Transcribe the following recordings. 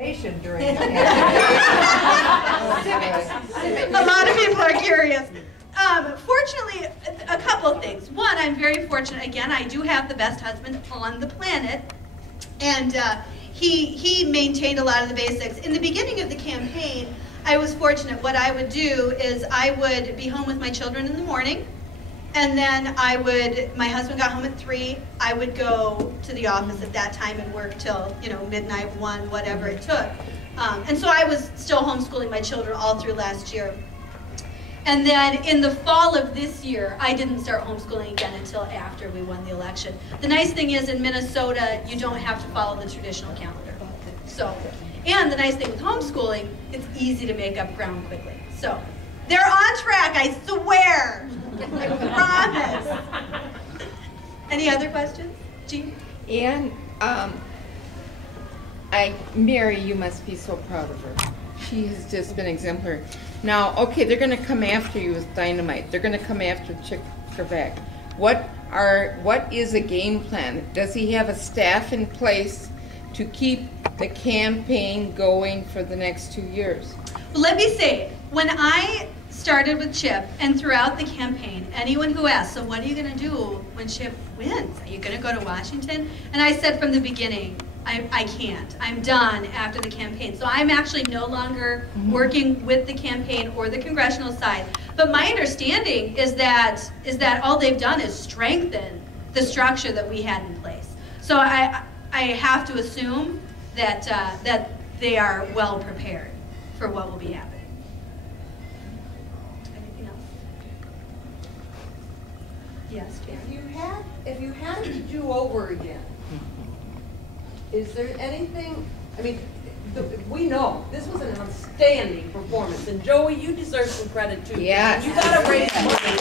During the A lot of people are curious. Fortunately, a couple things. One, I'm very fortunate. Again, I do have the best husband on the planet, and he maintained a lot of the basics. In the beginning of the campaign, I was fortunate. What I would do is I would be home with my children in the morning, and then my husband got home at 3, I would go to the office at that time and work till, midnight, 1, whatever it took. And so I was still homeschooling my children all through last year. And then in the fall of this year, I didn't start homeschooling again until after we won the election. The nice thing is in Minnesota, you don't have to follow the traditional calendar. And the nice thing with homeschooling, it's easy to make up ground quickly. So they're on track, I swear. I promise. Any other questions? Jean? And Mary, you must be so proud of her. She has just been exemplary. Now, okay, they're going to come after you with dynamite. They're going to come after Chick Trebek. What is a game plan? Does he have a staff in place to keep the campaign going for the next 2 years? Well, let me say, when I started with Chip, and throughout the campaign, anyone who asked, so what are you going to do when Chip wins? Are you going to go to Washington? And I said from the beginning, I can't. I'm done after the campaign. So I'm actually no longer working with the campaign or the congressional side. But my understanding is that all they've done is strengthen the structure that we had in place. So I have to assume that they are well prepared for what will be happening. Anything else? Yes, Jan? If you had to do over again, is there anything, we know this was an outstanding performance, and Joey, you deserve some credit too. Yes. You got to raise money.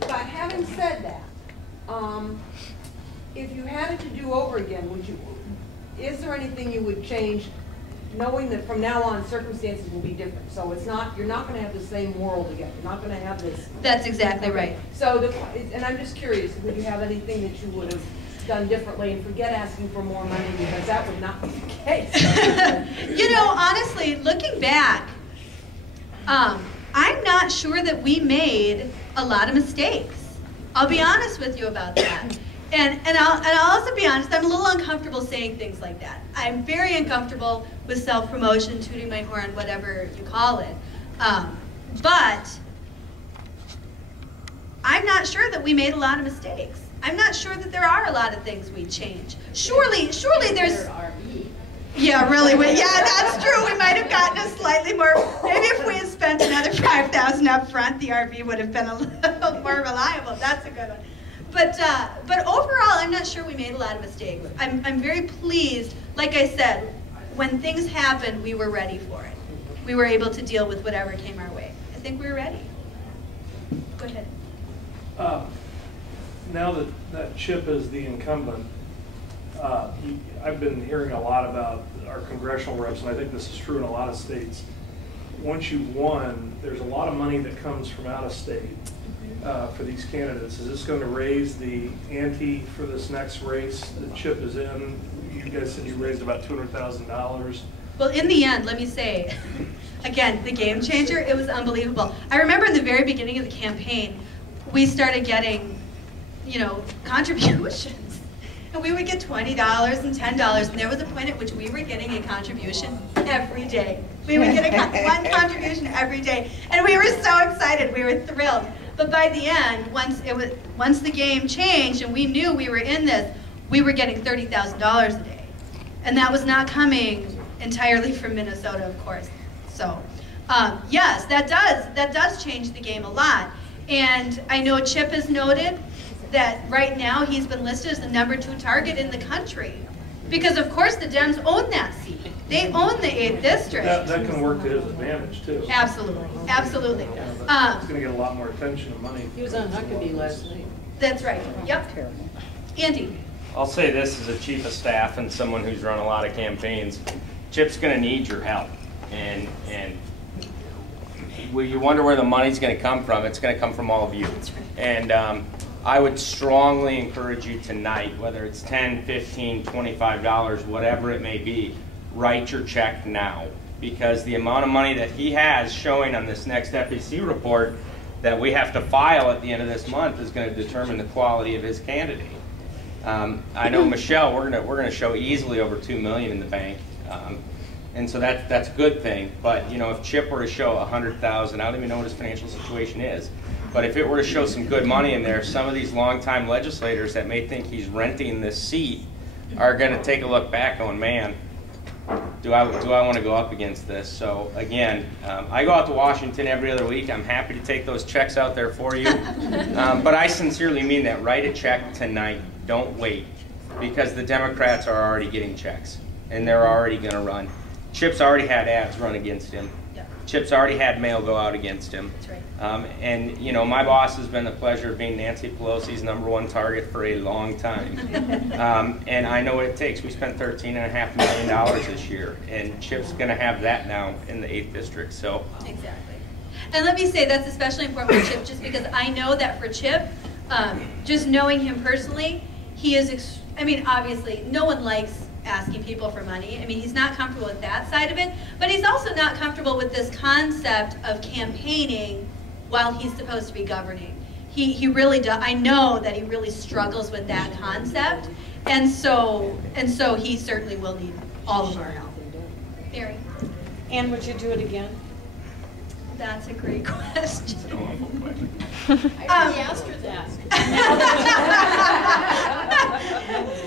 But having said that, if you had it to do over again, is there anything you would change, knowing that from now on circumstances will be different? So you're not going to have the same world again. You're not going to have this. That's exactly right. So, and I'm just curious, would you have anything that you would have done differently, and forget asking for more money, because that would not be the case. Honestly, looking back, I'm not sure that we made a lot of mistakes. I'll be honest with you about that. And I'll also be honest, I'm a little uncomfortable saying things like that. I'm very uncomfortable with self-promotion, tooting my horn, whatever you call it. But I'm not sure that we made a lot of mistakes. I'm not sure that there are a lot of things we'd change. Surely there's... Yeah, really. Yeah, that's true. We might have gotten a slightly more... Maybe if we had spent another $5,000 up front, the RV would have been a little more reliable. That's a good one. But overall, I'm not sure we made a lot of mistakes. I'm very pleased. Like I said, when things happened, we were ready for it. We were able to deal with whatever came our way. I think we were ready. Go ahead. Now that Chip is the incumbent, I've been hearing a lot about our congressional reps, and I think this is true in a lot of states. Once you've won, there's a lot of money that comes from out of state for these candidates. Is this going to raise the ante for this next race that Chip is in? You guys said you raised about $200,000. Well, in the end, let me say, again, the game changer, it was unbelievable. I remember in the very beginning of the campaign, we started getting, contributions. And we would get $20 and $10, and there was a point at which we were getting a contribution every day. We would get one contribution every day, and we were so excited. We were thrilled. But by the end, once the game changed and we knew we were in this, we were getting $30,000 a day, and that was not coming entirely from Minnesota, of course. So, yes, that does change the game a lot. And I know Chip has noted that right now he's been listed as the #2 target in the country. Because of course the Dems own that seat. They own the 8th district. That can work to his advantage too. Absolutely, absolutely. He's going to get a lot more attention and money. He was on Huckabee last night. That's right, yep. Andy? I'll say this as a chief of staff and someone who's run a lot of campaigns. Chip's going to need your help. And you wonder where the money's going to come from. It's going to come from all of you. And I would strongly encourage you tonight, whether it's $10, $15, $25, whatever it may be, write your check now. Because the amount of money that he has showing on this next FEC report that we have to file at the end of this month is going to determine the quality of his candidate. I know Michelle, we're going to show easily over $2 million in the bank, and so that's a good thing. But you know, if Chip were to show $100,000, I don't even know what his financial situation is. But if it were to show some good money in there, some of these longtime legislators that may think he's renting this seat are going to take a look back, going, man, do I want to go up against this? So again, I go out to Washington every other week. I'm happy to take those checks out there for you. But I sincerely mean that. Write a check tonight. Don't wait, because the Democrats are already getting checks, and they're already going to run. Chip's already had ads run against him. Yeah. Chip's already had mail go out against him. That's right. And you know, my boss has been the pleasure of being Nancy Pelosi's #1 target for a long time. And I know what it takes. We spent $13.5 million this year, and Chip's going to have that now in the 8th district. So Exactly. And let me say that's especially important for Chip, just because I know that for Chip, just knowing him personally, he is, I mean, obviously, no one likes asking people for money. I mean, he's not comfortable with that side of it, but he's also not comfortable with this concept of campaigning while he's supposed to be governing. He really does. I know that he really struggles with that concept, and so he certainly will need all of our help. Mary? And would you do it again? That's a great question. I already asked her that.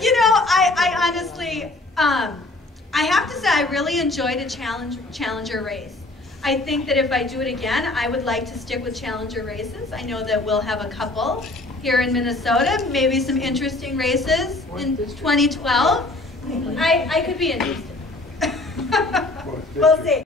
You know, I honestly, I have to say I really enjoyed a challenger race. I think that if I do it again, I would like to stick with challenger races. I know that we'll have a couple here in Minnesota, maybe some interesting races in 2012. I could be interested. We'll see.